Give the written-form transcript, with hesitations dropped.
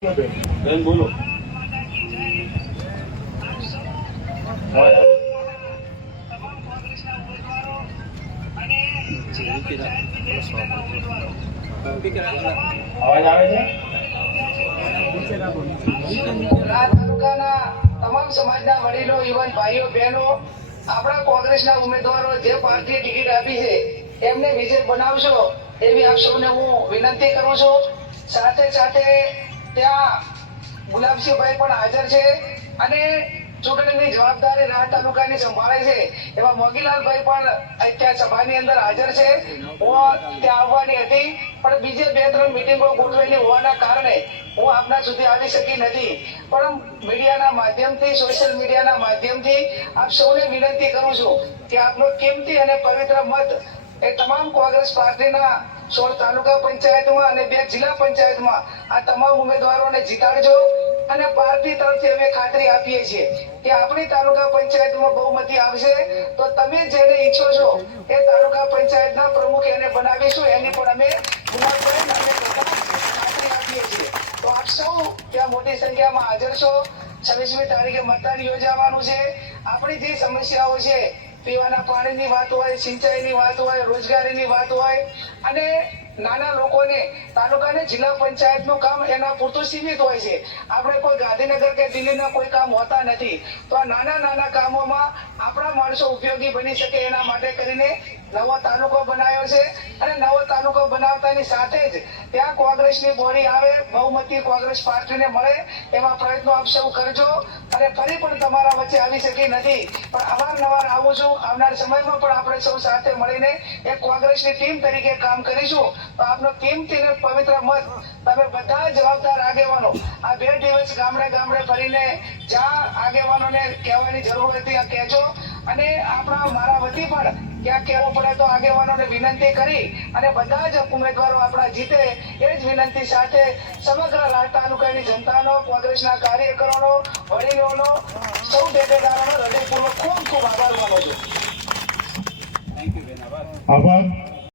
બેન બોલો. અવાજ આવે છે? આ તાલુકાના તમામ સમાજના વડીલો, યુવાન ભાઈઓ બહેનો, આપણા કોંગ્રેસના ઉમેદવારો જે પાર્ટીએ ટિકિટ આપી છે એમને વિજય બનાવશો એવી આપ સૌને હું વિનંતી કરું છું. સાથે સાથે ત્યાં ગુલાબસિંહભાઈ પણ હાજર છે અને ચૂંટણીની જવાબદારી રાહત તાલુકાની સંભાળે છે એવા મોગીલાલભાઈ પણ ત્યાં સભાની અંદર હાજર છે. હું ત્યાં આવવાની હતી પણ બીજે 2-3 મિટિંગો ગોઠવેલી હોવાના કારણે હું આપના સુધી આવી શકી નથી. પણ મીડિયાના માધ્યમથી, સોશિયલ મીડિયાના માધ્યમથી આપ સૌને વિનંતી કરું છું કે આપનો કિંમતી અને પવિત્ર મત એ તમામ કોંગ્રેસ પાર્ટીના 16 તાલુકા પંચાયતમાં અને 2 જિલ્લા પંચાયતમાં આ તમામ ઉમેદવારોને જીતાડજો. અને પાર્ટી તરફથી અમે ખાતરી આપીએ છીએ કે આપણી તાલુકા પંચાયતમાં બહુમતી આવશે તો તમે જેને ઈચ્છો છો એ તાલુકા પંચાયતના પ્રમુખ એને બનાવીશું, એની પણ અમે ખાતરી આપીએ છીએ. તો આપ સૌ ત્યાં મોટી સંખ્યામાં હાજર છો. 26મી તારીખે મતદાન યોજાવાનું છે. આપણી જે સમસ્યાઓ છે, પીવાના પાણીની વાત હોય, સિંચાઈની વાત હોય, રોજગારીની વાત હોય અને નાના લોકોને તાલુકાને જિલ્લા પંચાયતનું કામ એના પૂરતું સીમિત હોય છે. આપણે કોઈ ગાંધીનગર કે દિલ્હીના કોઈ કામ હોતા નથી. તો આ નાના કામોમાં આપણા માણસો ઉપયોગી બની શકે એના માટે કરીને નવો તાલુકો બનાવ્યો છે અને નવો તાલુકો બનાવતાની સાથે જ ત્યાં કોંગ્રેસની બોડી આવે, બહુમતી કોંગ્રેસ પાર્ટીને મળે એવા પ્રયત્નો આપ સૌ કરજો. અને ફરી પણ તમારા વચ્ચે આવી શકી નથી પણ અવારનવાર આવું છું. આવનાર સમયમાં પણ આપણે સૌ સાથે મળીને એક કોંગ્રેસની ટીમ તરીકે કામ કરીશું. તો આપનો કિંમતી અને પવિત્ર મત તમે બધા જવાબદાર આગેવાનો આ 2 દિવસ ગામડે ફરીને જ્યાં આગેવાનોને કહેવાની જરૂર હતી ત્યાં કહેજો. અને મારા વતી પણ ક્યાંક કહેવું પડે તો આગેવાનોને વિનંતી કરી અને બધા જ ઉમેદવારો આપણા જીતે એ જ વિનંતી સાથે સમગ્ર રાજ તાલુકાની જનતાનો, કોંગ્રેસના કાર્યકરોનો, વડીલોનો, સૌ ટેકેદારોનો હૃદયપૂર્વક ખૂબ આભાર માનું છું. આભાર.